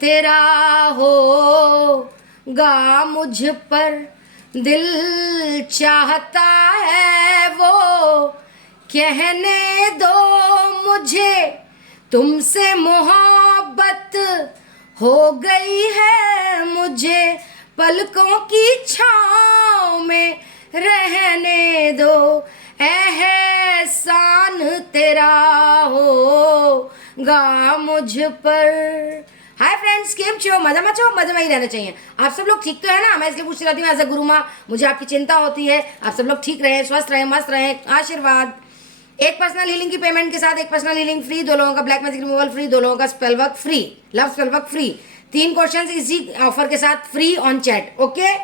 तेरा होगा मुझ पर, दिल चाहता है वो कहने दो मुझे, तुमसे मोहब्बत हो गई है मुझे, पलकों की छाँव में रहने दो, एहसान तेरा होगा मुझ पर। हाय फ्रेंड्स, केम छो? मजा में छो? मजे में ही रहना चाहिए। आप सब लोग ठीक तो है ना? मैं इसलिए पूछ रही हूँ एज अ गुरु माँ, मुझे आपकी चिंता होती है। आप सब लोग ठीक रहें, स्वस्थ रहें, मस्त रहें, आशीर्वाद। एक पर्सनल हीलिंग की पेमेंट के साथ एक पर्सनल हीलिंग फ्री, 2 लोगों का ब्लैक मैजिक रिमूवल फ्री, 2 लोगों का spell work free, love spell work free, 3 question इसी ऑफर के साथ फ्री ऑन चैट। ओके,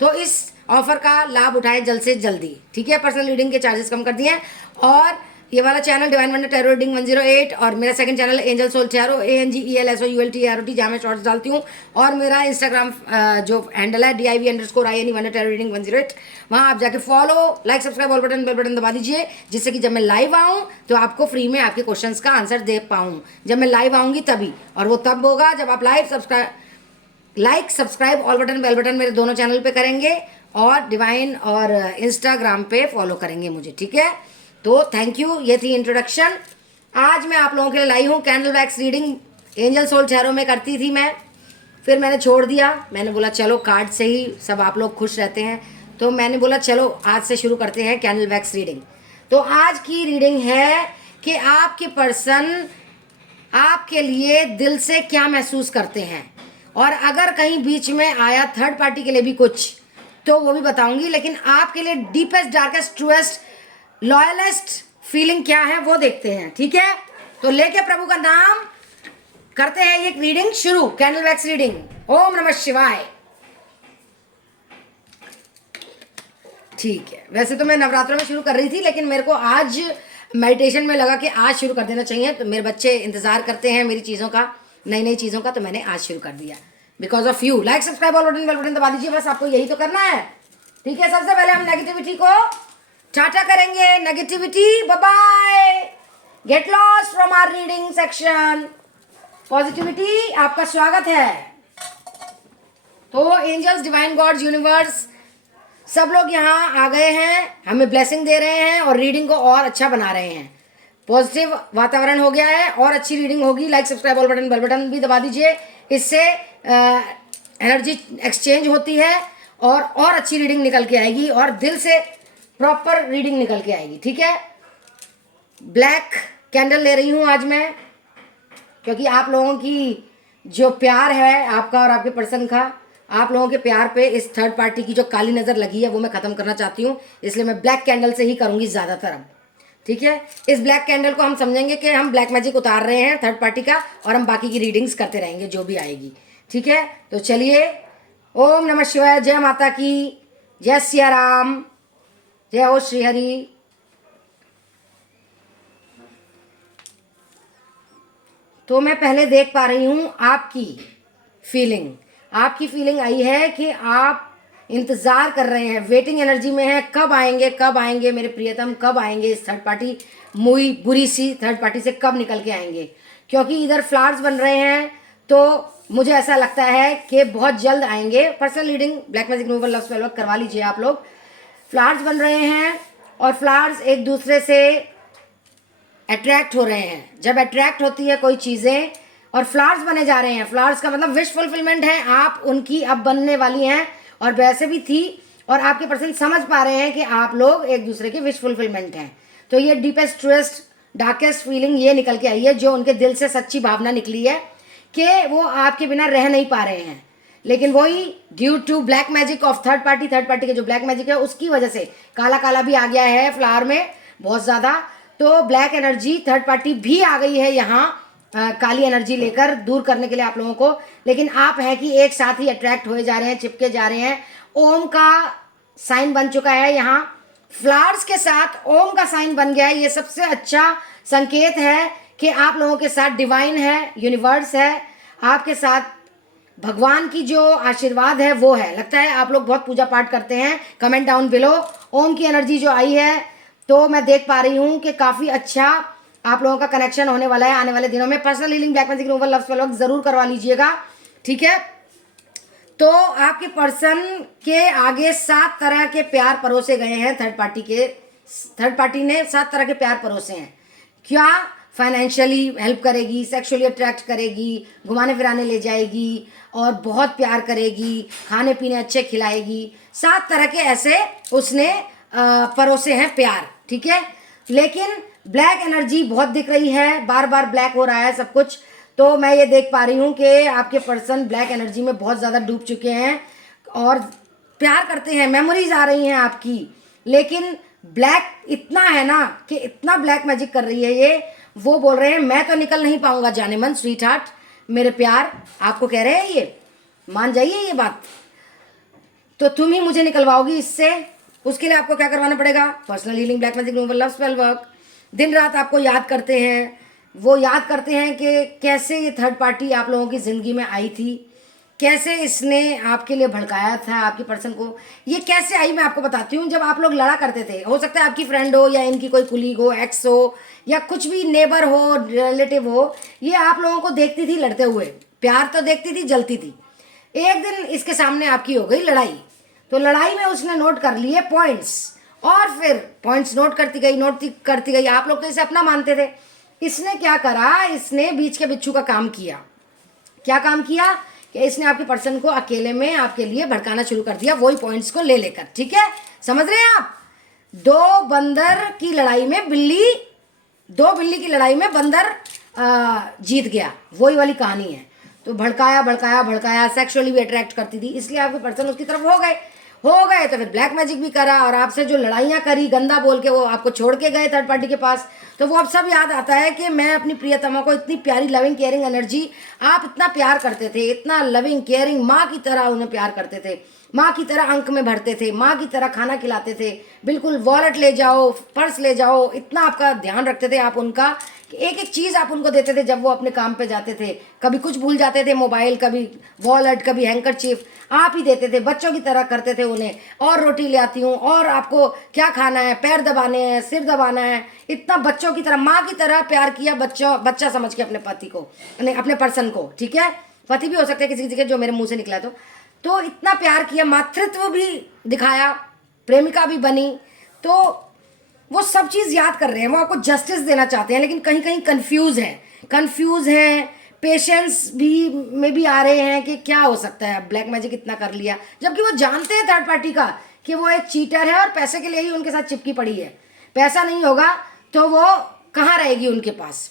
तो इस ऑफर का लाभ उठाएं जल्द से जल्दी, ठीक है? पर्सनल रीडिंग के चार्जेस कम कर दिए हैं। और ये वाला channel Divine Wonder Tarot Reading 108, और मेरा second channel Angel Soul Tarot, ANGELSOULTAROT, जहाँ मैं शॉर्ट्स डालती हूँ। और मेरा इंस्टाग्राम जो हैंडल है DIV_INE वंडर टैरो रीडिंग 108, वहाँ आप जाके follow, like, subscribe, all button, bell button दबा दीजिए, जिससे कि जब मैं लाइव आऊँ तो आपको फ्री में आपके क्वेश्चंस का आंसर दे पाऊँ। जब मैं लाइव आऊँगी तभी, और वो तब होगा जब आप like subscribe all button bell button मेरे दोनों चैनल पे करेंगे, और डिवाइन और इंस्टाग्राम पे फॉलो करेंगे मुझे, ठीक है? तो थैंक यू, ये थी इंट्रोडक्शन। आज मैं आप लोगों के लिए लाई हूँ candle wax reading. Angel Soul Tarot में करती थी मैं, फिर मैंने छोड़ दिया। मैंने बोला चलो कार्ड से ही सब आप लोग खुश रहते हैं, तो मैंने बोला चलो आज से शुरू करते हैं कैंडल वैक्स रीडिंग। तो आज की रीडिंग है कि आपके पर्सन आपके लिए दिल से क्या महसूस करते हैं, और अगर कहीं बीच में आया थर्ड पार्टी के लिए भी कुछ, तो वो भी बताऊंगी। लेकिन आपके लिए deepest, darkest, truest, loyalest feeling क्या है वो देखते हैं, ठीक है? तो लेके प्रभु का नाम करते हैं ये रीडिंग शुरू, कैंडल वैक्स रीडिंग। ओम नमः शिवाय। ठीक है, वैसे तो मैं नवरात्रों में शुरू कर रही थी, लेकिन मेरे को आज मेडिटेशन में लगा कि आज शुरू कर देना चाहिए। तो मेरे बच्चे इंतजार करते हैं मेरी चीज़ों का, नई नई चीज़ों का, तो मैंने आज शुरू कर दिया because of you. Like subscribe all button bell button दबा दीजिए, बस आपको यही तो करना है, ठीक है? सबसे पहले हम नेगेटिविटी को टाटा करेंगे। Negativity bye bye, get lost from our reading section. Positivity आपका स्वागत है। तो एंजल्स, डिवाइन गॉड्स, यूनिवर्स, सब लोग यहाँ आ गए हैं, हमें ब्लेसिंग दे रहे हैं और रीडिंग को और अच्छा बना रहे हैं। पॉजिटिव वातावरण हो गया है और अच्छी रीडिंग होगी। Like subscribe all button bell button भी दबा दीजिए, इससे एनर्जी एक्सचेंज होती है और अच्छी रीडिंग निकल के आएगी, और दिल से प्रॉपर रीडिंग निकल के आएगी, ठीक है? ब्लैक कैंडल ले रही हूँ आज मैं, क्योंकि आप लोगों की जो प्यार है, आपका और आपके पर्सन का, आप लोगों के प्यार पे इस थर्ड पार्टी की जो काली नज़र लगी है वो मैं ख़त्म करना चाहती हूँ। इसलिए मैं ब्लैक कैंडल से ही करूँगी ज़्यादातर अब, ठीक है? इस ब्लैक कैंडल को हम समझेंगे कि हम ब्लैक मैजिक उतार रहे हैं थर्ड पार्टी का, और हम बाकी की रीडिंग्स करते रहेंगे जो भी आएगी, ठीक है? तो चलिए, ओम नमः शिवाय, जय माता की, जय सिया राम, जय हो श्री हरि। तो मैं पहले देख पा रही हूँ आपकी फीलिंग आई है कि आप इंतज़ार कर रहे हैं, वेटिंग एनर्जी में है, कब आएंगे मेरे प्रियतम, कब आएंगे इस थर्ड पार्टी, मुई बुरी सी थर्ड पार्टी से कब निकल के आएंगे। क्योंकि इधर फ्लावर्स बन रहे हैं, तो मुझे ऐसा लगता है कि बहुत जल्द आएंगे। Personal reading black magic removal love spell work करवा लीजिए आप लोग। फ्लावर्स बन रहे हैं और फ्लावर्स एक दूसरे से अट्रैक्ट हो रहे हैं। जब अट्रैक्ट होती है कोई चीज़ें और फ्लावर्स बने जा रहे हैं, फ्लावर्स का मतलब विश फुलफिलमेंट है, आप उनकी अब बनने वाली हैं, और वैसे भी थी, और आपके पर्सन समझ पा रहे हैं कि आप लोग एक दूसरे के विश फुलफिलमेंट हैं। तो ये डीपेस्ट, ट्रूएस्ट, डार्केस्ट फीलिंग ये निकल के आई है, जो उनके दिल से सच्ची भावना निकली है कि वो आपके बिना रह नहीं पा रहे हैं। लेकिन वही due to black magic of third party के जो ब्लैक मैजिक है उसकी वजह से काला काला भी आ गया है फ्लावर में बहुत ज़्यादा। तो ब्लैक एनर्जी थर्ड पार्टी भी आ गई है यहाँ, काली एनर्जी लेकर दूर करने के लिए आप लोगों को। लेकिन आप हैं कि एक साथ ही अट्रैक्ट होए जा रहे हैं, चिपके जा रहे हैं। ओम का साइन बन चुका है यहाँ, फ्लावर्स के साथ ओम का साइन बन गया है। ये सबसे अच्छा संकेत है कि आप लोगों के साथ डिवाइन है, यूनिवर्स है, आपके साथ भगवान की जो आशीर्वाद है वो है। लगता है आप लोग बहुत पूजा पाठ करते हैं। Comment down below. ओम की एनर्जी जो आई है, तो मैं देख पा रही हूँ कि काफ़ी अच्छा आप लोगों का कनेक्शन होने वाला है आने वाले दिनों में। Personal healing black magic removal love spell work जरूर करवा लीजिएगा। ठीक है। तो आपके पर्सन के आगे 7 तरह के प्यार परोसे गए हैं थर्ड पार्टी ने 7 तरह के प्यार परोसे हैं। क्या? फाइनेंशियली हेल्प करेगी, सेक्सुअली अट्रैक्ट करेगी, घुमाने फिराने ले जाएगी और बहुत प्यार करेगी, खाने पीने अच्छे खिलाएगी। 7 तरह के ऐसे उसने परोसे हैं प्यार, ठीक है। लेकिन ब्लैक एनर्जी बहुत दिख रही है, बार बार ब्लैक हो रहा है सब कुछ। तो मैं ये देख पा रही हूँ कि आपके पर्सन ब्लैक एनर्जी में बहुत ज़्यादा डूब चुके हैं और प्यार करते हैं, मेमोरीज आ रही हैं आपकी। लेकिन ब्लैक इतना है ना कि इतना ब्लैक मैजिक कर रही है ये, वो बोल रहे हैं मैं तो निकल नहीं पाऊंगा जाने मन, स्वीट हार्ट मेरे प्यार, आपको कह रहे हैं ये, मान जाइए ये बात। तो तुम ही मुझे निकलवाओगी इससे। उसके लिए आपको क्या करवाना पड़ेगा? Personal healing, black magic removal, love spell work. दिन रात आपको याद करते हैं, वो याद करते हैं कि कैसे ये थर्ड पार्टी आप लोगों की ज़िंदगी में आई थी, कैसे इसने आपके लिए भड़काया था आपकी पर्सन को। ये कैसे आई मैं आपको बताती हूँ। जब आप लोग लड़ा करते थे, हो सकता है आपकी फ्रेंड हो या इनकी कोई कुलीग हो, एक्स हो या कुछ भी नेबर हो, रिलेटिव हो, ये आप लोगों को देखती थी लड़ते हुए, प्यार तो देखती थी, जलती थी। एक दिन इसके सामने आपकी हो गई लड़ाई, तो लड़ाई में उसने नोट कर लिए पॉइंट्स, और फिर पॉइंट्स नोट करती गई। आप लोग तो इसे अपना मानते थे। इसने क्या करा? इसने बीच के बिच्छू का काम किया। क्या काम किया? कि इसने आपके पर्सन को अकेले में आपके लिए भड़काना शुरू कर दिया, वही पॉइंट्स को ले लेकर, ठीक है। समझ रहे हैं आप? दो बिल्ली की लड़ाई में बंदर जीत गया, वही वाली कहानी है। तो भड़काया, सेक्सुअली भी अट्रैक्ट करती थी, इसलिए आपके पर्सन उसकी तरफ हो गए तो फिर ब्लैक मैजिक भी करा, और आपसे जो लड़ाइयाँ करी गंदा बोल के, वो आपको छोड़ के गए थर्ड पार्टी के पास। तो वो अब सब याद आता है कि मैं अपनी प्रियतमा को इतनी प्यारी लविंग केयरिंग एनर्जी, आप इतना प्यार करते थे, इतना लविंग केयरिंग, माँ की तरह उन्हें प्यार करते थे, माँ की तरह अंक में भरते थे, माँ की तरह खाना खिलाते थे, बिल्कुल वॉलेट ले जाओ, पर्स ले जाओ, इतना आपका ध्यान रखते थे आप उनका, कि एक एक चीज़ आप उनको देते थे जब वो अपने काम पे जाते थे। कभी कुछ भूल जाते थे, मोबाइल, कभी वॉलेट, कभी हैंकरचीफ, आप ही देते थे, बच्चों की तरह करते थे उन्हें। और रोटी ले आती हूँ, और आपको क्या खाना है, पैर दबाने हैं, सिर दबाना है, इतना बच्चों की तरह, माँ की तरह प्यार किया, बच्चा समझ के अपने पति को, अपने पर्सन को, ठीक है। पति भी हो सकते हैं किसी किसी के, जो मेरे मुंह से निकला। तो इतना प्यार किया, मातृत्व भी दिखाया, प्रेमिका भी बनी। तो वो सब चीज़ याद कर रहे हैं, वो आपको जस्टिस देना चाहते हैं, लेकिन कहीं कहीं कंफ्यूज हैं, पेशेंस भी में भी आ रहे हैं कि क्या हो सकता है, ब्लैक मैजिक इतना कर लिया, जबकि वो जानते हैं थर्ड पार्टी का कि वो एक चीटर है और पैसे के लिए ही उनके साथ चिपकी पड़ी है। पैसा नहीं होगा तो वो कहाँ रहेगी उनके पास।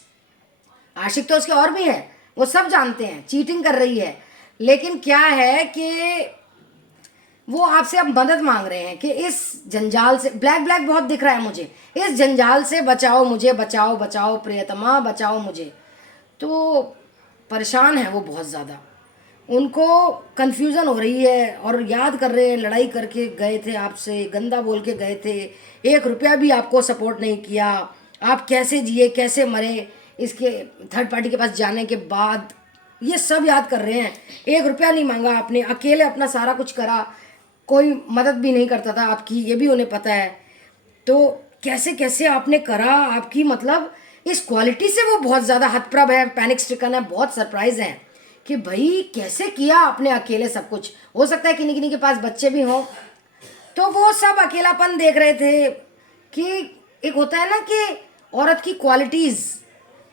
आशिक तो उसके और भी हैं, वो सब जानते हैं चीटिंग कर रही है, लेकिन क्या है कि वो आपसे अब मदद मांग रहे हैं कि इस जंजाल से, ब्लैक बहुत दिख रहा है मुझे, इस जंजाल से बचाओ मुझे, बचाओ प्रियतमा, बचाओ मुझे। तो परेशान है वो बहुत ज़्यादा, उनको कन्फ्यूज़न हो रही है और याद कर रहे हैं, लड़ाई करके गए थे आपसे, गंदा बोल के गए थे, 1 रुपया भी आपको सपोर्ट नहीं किया, आप कैसे जिए कैसे मरे इसके थर्ड पार्टी के पास जाने के बाद, ये सब याद कर रहे हैं। 1 रुपया नहीं मांगा आपने, अकेले अपना सारा कुछ करा, कोई मदद भी नहीं करता था आपकी, ये भी उन्हें पता है। तो कैसे कैसे आपने करा, आपकी मतलब इस क्वालिटी से वो बहुत ज़्यादा हतप्रभ है, पैनिक स्ट्रिकन है, बहुत सरप्राइज है कि भाई कैसे किया आपने अकेले सब कुछ। हो सकता है किन्हीं किन्हीं के पास बच्चे भी हों, तो वो सब अकेलापन देख रहे थे कि एक होता है ना कि औरत की क्वालिटीज़,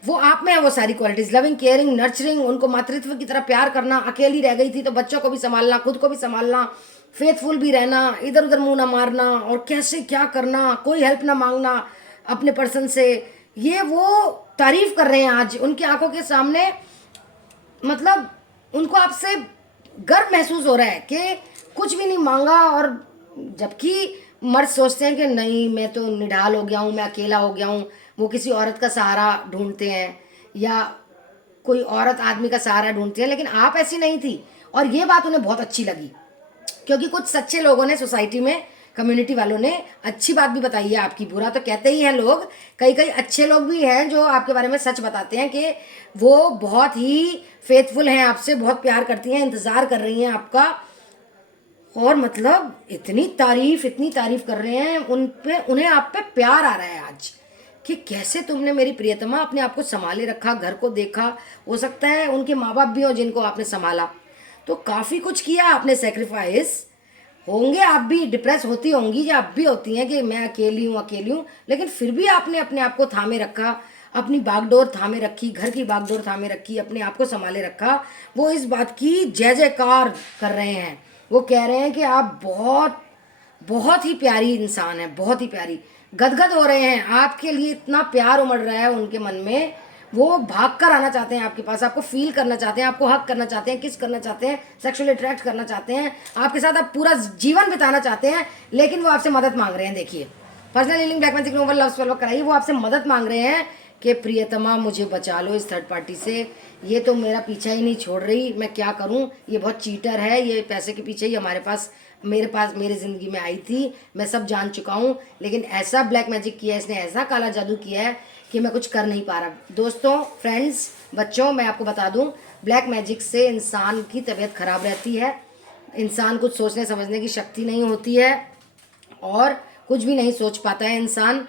वो आप में है, वो सारी क्वालिटीज़, लविंग केयरिंग नर्चरिंग, उनको मातृत्व की तरह प्यार करना। अकेली रह गई थी तो बच्चों को भी संभालना, खुद को भी संभालना, फेथफुल भी रहना, इधर उधर मुंह ना मारना, और कैसे क्या करना, कोई हेल्प ना मांगना अपने पर्सन से। ये वो तारीफ कर रहे हैं आज उनकी आंखों के सामने, मतलब उनको आपसे गर्व महसूस हो रहा है कि कुछ भी नहीं मांगा। और जबकि मर्द सोचते हैं कि नहीं मैं तो निढाल हो गया हूँ, मैं अकेला हो गया हूँ, वो किसी औरत का सहारा ढूंढते हैं या कोई औरत आदमी का सहारा ढूंढती है, लेकिन आप ऐसी नहीं थी। और ये बात उन्हें बहुत अच्छी लगी, क्योंकि कुछ सच्चे लोगों ने सोसाइटी में, कम्युनिटी वालों ने अच्छी बात भी बताई है आपकी। बुरा तो कहते ही हैं लोग, कई अच्छे लोग भी हैं जो आपके बारे में सच बताते हैं कि वो बहुत ही फेथफुल हैं आपसे, बहुत प्यार करती हैं, इंतज़ार कर रही हैं आपका। और मतलब इतनी तारीफ कर रहे हैं उन्हें आप पे प्यार आ रहा है आज, कि कैसे तुमने मेरी प्रियतमा अपने आप को संभाले रखा, घर को देखा। हो सकता है उनके माँ बाप भी हो जिनको आपने संभाला, तो काफ़ी कुछ किया आपने सेक्रीफाइस। होंगे आप भी डिप्रेस होती होंगी या आप भी होती हैं कि मैं अकेली हूँ, लेकिन फिर भी आपने अपने आप को थामे रखा, अपनी बागडोर थामे रखी, घर की बागडोर थामे रखी, अपने आप को संभाले रखा। वो इस बात की जय जयकार कर रहे हैं, वो कह रहे हैं कि आप बहुत बहुत ही प्यारी इंसान है, बहुत ही प्यारी, गदगद हो रहे हैं, आपके लिए इतना प्यार उमड़ रहा है उनके मन में। वो भाग कर आना चाहते हैं आपके पास, आपको फील करना चाहते हैं, आपको हक करना चाहते हैं, किस करना चाहते हैं, सेक्सुअली अट्रैक्ट करना चाहते हैं, आपके साथ आप पूरा जीवन बिताना चाहते हैं, लेकिन वो आपसे मदद मांग रहे हैं। देखिए, personal healing black magic removal love spell work कराइए, वो आपसे मदद मांग रहे हैं कि प्रियतमा मुझे बचा लो इस थर्ड पार्टी से, ये तो मेरा पीछा ही नहीं छोड़ रही, मैं क्या करूं, ये बहुत चीटर है, ये पैसे के पीछे ही हमारे पास मेरे ज़िंदगी में आई थी, मैं सब जान चुका हूँ, लेकिन ऐसा ब्लैक मैजिक किया है इसने, ऐसा काला जादू किया है कि मैं कुछ कर नहीं पा रहा। दोस्तों, फ्रेंड्स, बच्चों, मैं आपको बता दूँ, ब्लैक मैजिक से इंसान की तबीयत खराब रहती है, इंसान कुछ सोचने समझने की शक्ति नहीं होती है और कुछ भी नहीं सोच पाता है इंसान,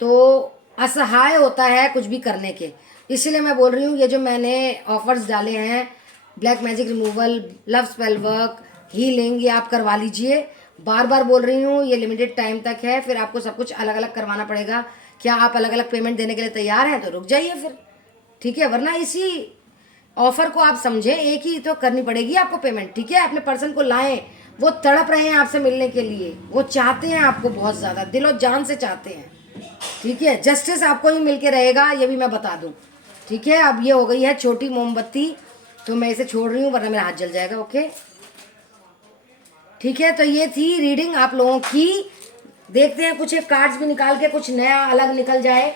तो असहाय होता है कुछ भी करने के। इसलिए मैं बोल रही हूँ, ये जो मैंने ऑफर्स डाले हैं, black magic removal, love spell work, healing, ये आप करवा लीजिए। बार बार बोल रही हूँ, ये लिमिटेड टाइम तक है, फिर आपको सब कुछ अलग अलग करवाना पड़ेगा। क्या आप अलग अलग पेमेंट देने के लिए तैयार हैं? तो रुक जाइए फिर, ठीक है, वरना इसी ऑफर को आप समझें, एक ही तो करनी पड़ेगी आपको पेमेंट, ठीक है। अपने पर्सन को लाएं, वो तड़प रहे हैं आपसे मिलने के लिए, वो चाहते हैं आपको बहुत ज़्यादा, दिलो जान से चाहते हैं, ठीक है। जस्टिस आपको ही मिल के रहेगा, ये भी मैं बता दूं, ठीक है। अब ये हो गई है छोटी मोमबत्ती, तो मैं इसे छोड़ रही हूँ वरना मेरा हाथ जल जाएगा, ओके, ठीक है। तो ये थी रीडिंग आप लोगों की। देखते हैं कुछ एक कार्ड्स भी निकाल के कुछ नया अलग निकल जाए,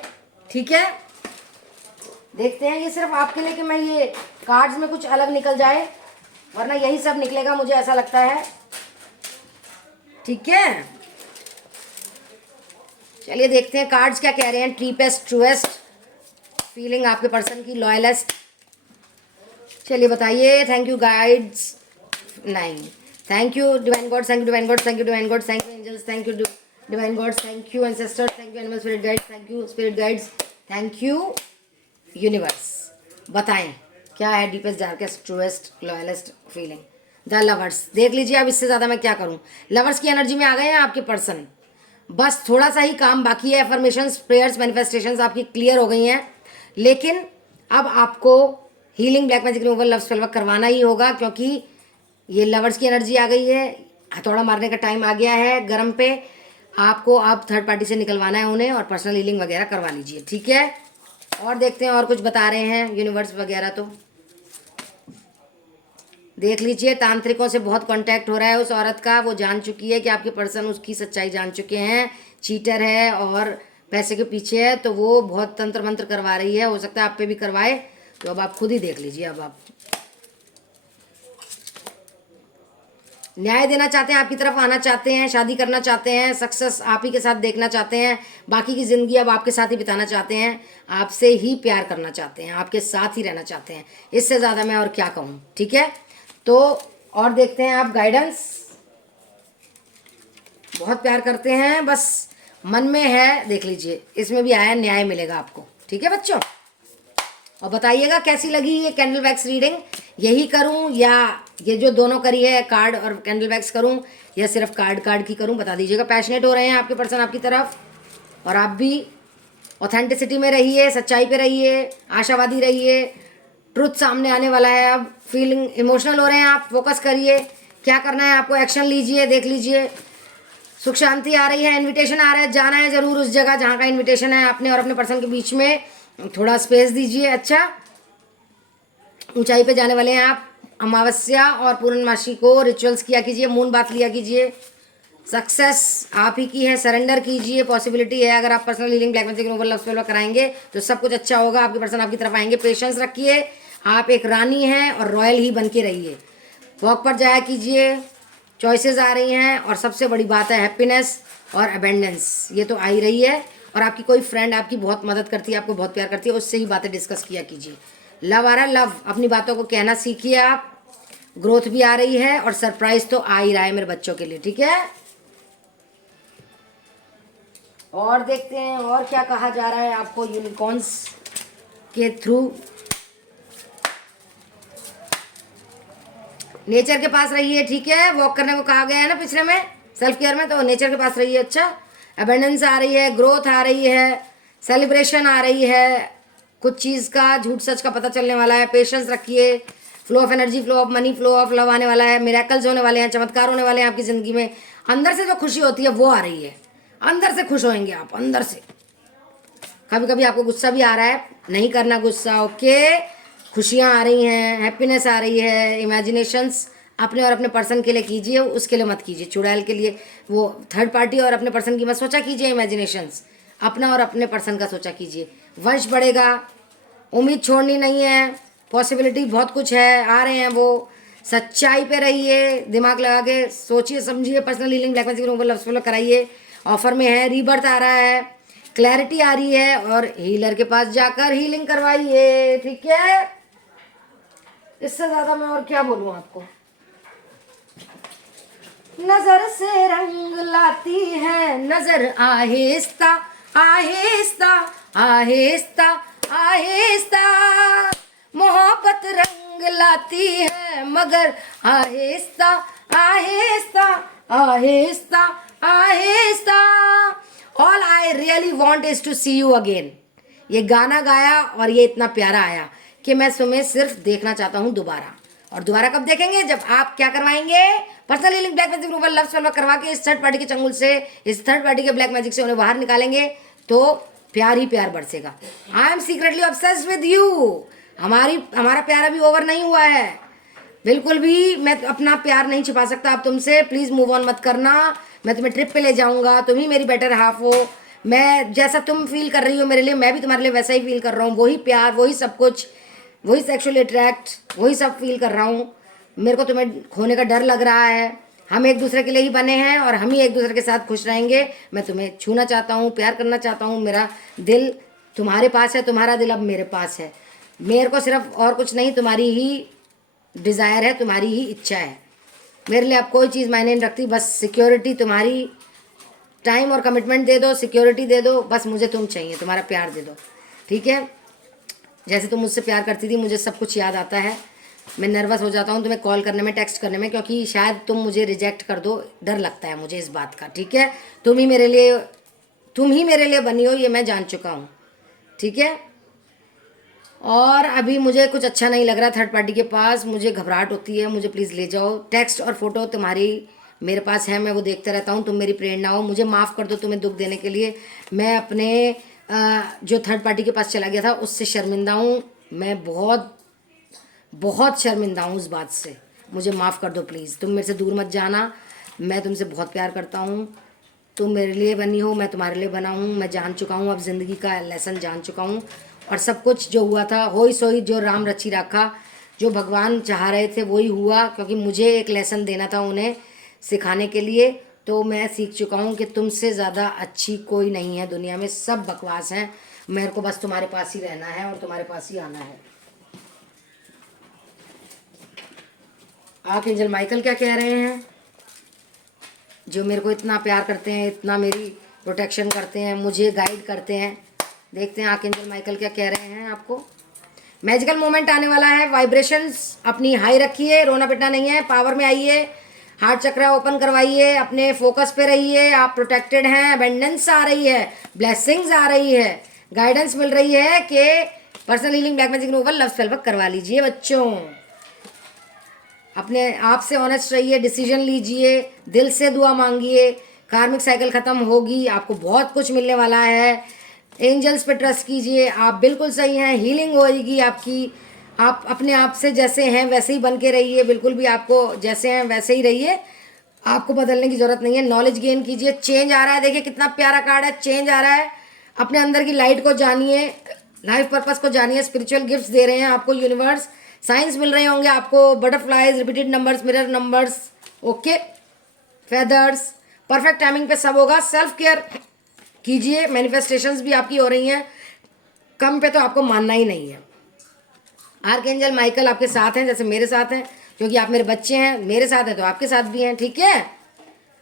ठीक है। देखते हैं, ये सिर्फ आपके लिए कि मैं ये कार्ड्स में कुछ अलग निकल जाए, वरना यही सब निकलेगा, मुझे ऐसा लगता है, ठीक है। चलिए देखते हैं कार्ड्स क्या कह रहे हैं। ट्रीपेस्ट, ट्रूएस्ट फीलिंग आपके पर्सन की, लॉयलेस्ट, चलिए बताइए। थैंक यू गाइड्स, नहीं, thank you divine gods, thank you divine gods, thank you divine gods, thank you angels, thank you divine gods, thank you ancestors, thank you animal spirit guides, thank you spirit guides, thank you universe. बताएं क्या है deepest, darkest, truest, loyalest feeling. The lovers, देख लीजिए अब इससे ज़्यादा मैं क्या करूं। लवर्स की एनर्जी में आ गए हैं आपके पर्सन, बस थोड़ा सा ही काम बाकी है। एफर्मेशंस, प्रेयर्स, मैनिफेस्टेशंस आपकी क्लियर हो गई हैं, लेकिन अब आपको healing, black magic removal, love spell work करवाना ही होगा, क्योंकि ये लवर्स की एनर्जी आ गई है, हथौड़ा मारने का टाइम आ गया है गरम पे। आपको अब थर्ड पार्टी से निकलवाना है उन्हें, और पर्सनल हीलिंग वगैरह करवा लीजिए, ठीक है। और देखते हैं और कुछ बता रहे हैं यूनिवर्स वगैरह, तो देख लीजिए। तांत्रिकों से बहुत कांटेक्ट हो रहा है उस औरत का, वो जान चुकी है कि आपके पर्सन उसकी सच्चाई जान चुके हैं, चीटर है और पैसे के पीछे है, तो वो बहुत तंत्र मंत्र करवा रही है, हो सकता है आप पे भी करवाए, तो अब आप खुद ही देख लीजिए। अब आप न्याय देना चाहते हैं, आपकी तरफ आना चाहते हैं, शादी करना चाहते हैं, सक्सेस आप ही के साथ देखना चाहते हैं, बाकी की ज़िंदगी अब आपके साथ ही बिताना चाहते हैं, आपसे ही प्यार करना चाहते हैं, आपके साथ ही रहना चाहते हैं। इससे ज़्यादा मैं और क्या कहूँ, ठीक है। तो और देखते हैं आप गाइडेंस, बहुत प्यार करते हैं, बस मन में है, देख लीजिए इसमें भी आया न्याय मिलेगा आपको, ठीक है बच्चों। और बताइएगा कैसी लगी ये कैंडल वैक्स रीडिंग, यही करूं या ये जो दोनों करी है कार्ड और कैंडल वैक्स करूं, या सिर्फ कार्ड की करूं, बता दीजिएगा। पैशनेट हो रहे हैं आपके पर्सन आपकी तरफ, और आप भी ऑथेंटिसिटी में रहिए, सच्चाई पे रहिए, आशावादी रहिए, ट्रुथ सामने आने वाला है। अब फीलिंग इमोशनल हो रहे हैं आप, फोकस करिए, क्या करना है आपको, एक्शन लीजिए, देख लीजिए। सुख शांति आ रही है, इन्विटेशन आ रहा है, जाना है ज़रूर उस जगह जहाँ का इन्विटेशन है, अपने और अपने पर्सन के बीच में थोड़ा स्पेस दीजिए। अच्छा, ऊंचाई पे जाने वाले हैं आप। अमावस्या और पूर्णमासी को रिचुअल्स किया कीजिए, मून बात लिया कीजिए, सक्सेस आप ही की है, सरेंडर कीजिए, पॉसिबिलिटी है। अगर आप personal healing, black magic removal, love spell work कराएंगे तो सब कुछ अच्छा होगा, आपके पर्सन आपकी तरफ आएंगे। पेशेंस रखिए, आप एक रानी हैं और रॉयल ही बन के रहिए। वॉक पर जाया कीजिए, चॉइसेस आ रही हैं, और सबसे बड़ी बात है हैप्पीनेस और अबेंडेंस, ये तो आ ही रही है। और आपकी कोई फ्रेंड आपकी बहुत मदद करती है, आपको बहुत प्यार करती है, उससे ही बातें डिस्कस किया कीजिए। लव आ रहा है, लव, अपनी बातों को कहना सीखिए आप। ग्रोथ भी आ रही है और सरप्राइज तो आ ही रहा है मेरे बच्चों के लिए, ठीक है। और देखते हैं और क्या कहा जा रहा है आपको यूनिकॉर्न्स के थ्रू। नेचर के पास रहिए, ठीक है। वॉक करने को कहा गया है ना पिछले में सेल्फ केयर में, तो नेचर के पास रहिए। अच्छा, अबेंडेंस आ रही है, ग्रोथ आ रही है, सेलिब्रेशन आ रही है, कुछ चीज़ का झूठ सच का पता चलने वाला है। पेशेंस रखिए, flow of energy, flow of money, flow of love आने वाला है। मिरेकल्स होने वाले हैं, चमत्कार होने वाले हैं आपकी ज़िंदगी में। अंदर से जो खुशी होती है वो आ रही है, अंदर से खुश होएंगे आप, अंदर से। कभी कभी आपको गुस्सा भी आ रहा है, नहीं करना गुस्सा, ओके। खुशियाँ आ रही हैं, हैप्पीनेस आ रही है। इमेजिनेशंस अपने और अपने पर्सन के लिए कीजिए, उसके लिए मत कीजिए। चुड़ैल के लिए, वो थर्ड पार्टी और अपने पर्सन की मत सोचा कीजिए। इमेजिनेशंस अपना और अपने पर्सन का सोचा कीजिए। वंश बढ़ेगा, उम्मीद छोड़नी नहीं है, पॉसिबिलिटी बहुत कुछ है, आ रहे हैं वो। सच्चाई पे रहिए, दिमाग लगा के सोचिए समझिए। Personal healing, black magic removal, love spell कराइए, ऑफर में है। रीबर्थ आ रहा है, क्लैरिटी आ रही है, और हीलर के पास जाकर हीलिंग करवाइए, ठीक है। इससे ज़्यादा मैं और क्या बोलूँ आपको। नजर से रंग लाती है नजर, आहिस्ता आहिस्ता आहिस्ता आहिस्ता। मोहब्बत रंग लाती है मगर आहिस्ता आहिस्ता आहिस्ता आहिस्ता। All I really want is to see you again. ये गाना गाया और ये इतना प्यारा आया कि मैं तुम्हें सिर्फ देखना चाहता हूँ दोबारा। और दोबारा कब देखेंगे? जब आप क्या करवाएंगे? Personal healing, black magic removal, love spell करवा के इस थर्ड पार्टी के चंगुल से, इस थर्ड पार्टी के ब्लैक मैजिक से उन्हें बाहर निकालेंगे, तो प्यार ही प्यार बरसेगा। I am secretly obsessed with you. हमारा प्यार अभी ओवर नहीं हुआ है बिल्कुल भी। मैं अपना प्यार नहीं छिपा सकता अब तुमसे। प्लीज़ मूव ऑन मत करना। मैं तुम्हें ट्रिप पे ले जाऊंगा, तुम ही मेरी बेटर हाफ हो। मैं जैसा तुम फील कर रही हो मेरे लिए, मैं भी तुम्हारे लिए वैसा ही फील कर रहा हूँ। वही प्यार, वही सब कुछ, वही सेक्सुअली अट्रैक्ट, वही सब फील कर रहा हूँ। मेरे को तुम्हें खोने का डर लग रहा है। हम एक दूसरे के लिए ही बने हैं और हम ही एक दूसरे के साथ खुश रहेंगे। मैं तुम्हें छूना चाहता हूँ, प्यार करना चाहता हूँ। मेरा दिल तुम्हारे पास है, तुम्हारा दिल अब मेरे पास है। मेरे को सिर्फ और कुछ नहीं, तुम्हारी ही डिज़ायर है, तुम्हारी ही इच्छा है। मेरे लिए अब कोई चीज़ मायने नहीं रखती। बस सिक्योरिटी, तुम्हारी टाइम और कमिटमेंट दे दो, सिक्योरिटी दे दो। बस मुझे तुम चाहिए, तुम्हारा प्यार दे दो, ठीक है। जैसे तुम मुझसे प्यार करती थी, मुझे सब कुछ याद आता है। मैं नर्वस हो जाता हूँ तुम्हें कॉल करने में, टेक्स्ट करने में, क्योंकि शायद तुम मुझे रिजेक्ट कर दो। डर लगता है मुझे इस बात का, ठीक है। तुम ही मेरे लिए बनी हो, ये मैं जान चुका हूँ, ठीक है। और अभी मुझे कुछ अच्छा नहीं लग रहा थर्ड पार्टी के पास। मुझे घबराहट होती है। मुझे प्लीज़ ले जाओ। टेक्स्ट और फोटो तुम्हारी मेरे पास है, मैं वो देखता रहता हूँ। तुम मेरी प्रेरणा हो। मुझे माफ़ कर दो तुम्हें दुख देने के लिए। मैं अपने जो थर्ड पार्टी के पास चला गया था उससे शर्मिंदा हूँ। मैं बहुत बहुत शर्मिंदा हूँ उस बात से। मुझे माफ़ कर दो प्लीज़। तुम मेरे से दूर मत जाना। मैं तुमसे बहुत प्यार करता हूँ। तुम मेरे लिए बनी हो, मैं तुम्हारे लिए बना हूँ। मैं जान चुका हूँ, अब ज़िंदगी का लेसन जान चुका हूँ। और सब कुछ जो हुआ था होई सोई, जो राम रची राखा, जो भगवान चाह रहे थे वही हुआ। क्योंकि मुझे एक लेसन देना था उन्हें सिखाने के लिए। तो मैं सीख चुका हूँ कि तुमसे ज़्यादा अच्छी कोई नहीं है दुनिया में। सब बकवास हैं। मेरे को बस तुम्हारे पास ही रहना है और तुम्हारे पास ही आना है। आर्कएंजल माइकल क्या कह रहे हैं? जो मेरे को इतना प्यार करते हैं, इतना मेरी प्रोटेक्शन करते हैं, मुझे गाइड करते हैं। देखते हैं आर्कएंजल माइकल क्या कह रहे हैं आपको। मैजिकल मोमेंट आने वाला है। वाइब्रेशंस अपनी हाई रखिए, रोना पिटना नहीं है। पावर में आइए, हार्ट चक्र ओपन करवाइए, अपने फोकस पे रहिए। आप प्रोटेक्टेड हैं। अबेंडेंस आ रही है, ब्लेसिंग्स आ रही है, गाइडेंस मिल रही है कि personal healing, black magic removal, love spell work करवा लीजिए। बच्चों अपने आप से ऑनेस्ट रहिए, डिसीजन लीजिए, दिल से दुआ मांगिए। कार्मिक साइकिल ख़त्म होगी, आपको बहुत कुछ मिलने वाला है। एंजल्स पे ट्रस्ट कीजिए, आप बिल्कुल सही हैं। हीलिंग होएगी आपकी। आप अपने आप से जैसे हैं वैसे ही बन के रहिए। बिल्कुल भी आपको जैसे हैं वैसे ही रहिए, आपको बदलने की ज़रूरत नहीं है। नॉलेज गेन कीजिए। चेंज आ रहा है, देखिए कितना प्यारा कार्ड है, चेंज आ रहा है। अपने अंदर की लाइट को जानिए, लाइफ पर्पस को जानिए। स्पिरिचुअल गिफ्ट्स दे रहे हैं आपको यूनिवर्स। साइंस मिल रहे होंगे आपको, butterflies, repeated numbers, mirror numbers, okay, feathers. Perfect timing पे सब होगा। सेल्फ केयर कीजिए। मैनिफेस्टेशंस भी आपकी हो रही हैं। कम पे तो आपको मानना ही नहीं है। आर्कएंजल माइकल आपके साथ हैं, जैसे मेरे साथ हैं, क्योंकि आप मेरे बच्चे हैं। मेरे साथ हैं तो आपके साथ भी हैं, ठीक है।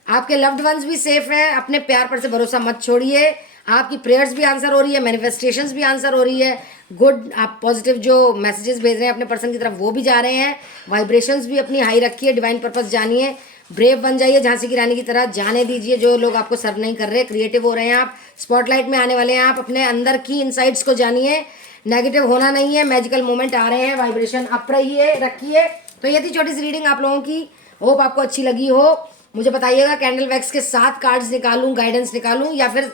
आपके लव्ड वंस भी सेफ हैं। अपने प्यार पर से भरोसा मत छोड़िए। आपकी प्रेयर्स भी आंसर हो रही है, मैनिफेस्टेशंस भी आंसर हो रही है। गुड, आप पॉजिटिव जो मैसेजेस भेज रहे हैं अपने पर्सन की तरफ वो भी जा रहे हैं। वाइब्रेशंस भी अपनी हाई रखिए, डिवाइन पर्पस जानिए, ब्रेव बन जाइए झांसी की रानी की तरह, जाने दीजिए जो लोग आपको सर्व नहीं कर रहे, क्रिएटिव हो रहे हैं आप, स्पॉटलाइट में आने वाले हैं आप, अपने अंदर की इनसाइट्स को जानिए, नेगेटिव होना नहीं है, मैजिकल मोमेंट आ रहे हैं, वाइब्रेशन अप रखिए। तो ये थी छोटी सी रीडिंग आप लोगों की, होप आपको अच्छी लगी हो। मुझे बताइएगा कैंडल वैक्स के साथ कार्ड्स निकालूं, गाइडेंस निकालूं, या फिर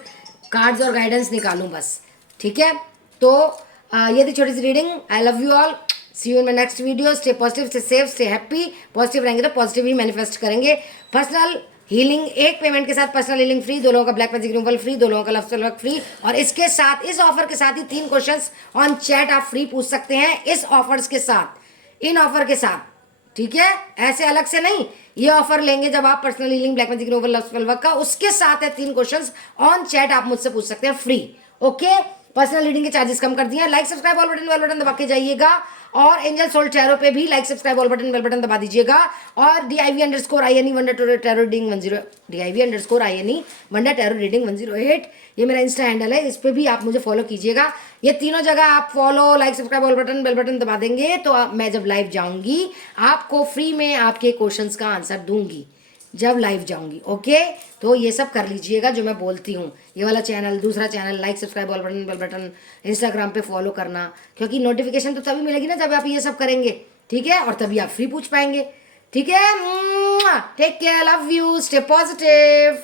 कार्ड्स और गाइडेंस निकालूं बस, ठीक है। तो ये थी छोटी सी reading. I love you all, see you in my next video. Stay positive, stay safe, stay happy. Positive रहेंगे तो पॉजिटिव ही मैनिफेस्ट करेंगे। पर्सनल हीलिंग एक पेमेंट के साथ पर्सनल हीलिंग फ्री, 2 लोगों का ब्लैक मैजिक रिमूवल फ्री, 2 लोगों का लव स्पेल वर्क फ्री, और इसके साथ इस ऑफर के साथ ही 3 क्वेश्चंस ऑन चैट आप फ्री पूछ सकते हैं इस ऑफर्स के साथ, इन ऑफर के साथ, ठीक है, ऐसे अलग से नहीं। ये ऑफर लेंगे जब आप personal healing, black magic removal, love spell work का, उसके साथ है 3 क्वेश्चंस ऑन चैट आप मुझसे पूछ सकते हैं फ्री। ओके, पर्सनल रीडिंग के चार्जेस कम कर दिए हैं। Like subscribe all button bell button दबा के जाइएगा, और एंजल सोल टैरो पे भी like subscribe all button bell button दबा दीजिएगा, और DIV_INE Wonder Tarot Reading 10 DIV_INE Wonder Tarot Reading 108 ये मेरा इंस्टा हैंडल है, इस पे भी आप मुझे फॉलो कीजिएगा। ये तीनों जगह आप follow, like, subscribe all button bell button दबा देंगे तो मैं जब लाइव जाऊंगी आपको फ्री में आपके क्वेश्चंस का आंसर दूंगी जब लाइव जाऊंगी। ओके, तो ये सब कर लीजिएगा जो मैं बोलती हूँ। ये वाला चैनल, दूसरा channel, like subscribe all button bell button, Instagram पे फॉलो करना, क्योंकि नोटिफिकेशन तो तभी मिलेगी ना जब आप ये सब करेंगे, ठीक है, और तभी आप फ्री पूछ पाएंगे, ठीक है। Take care, love you, stay positive.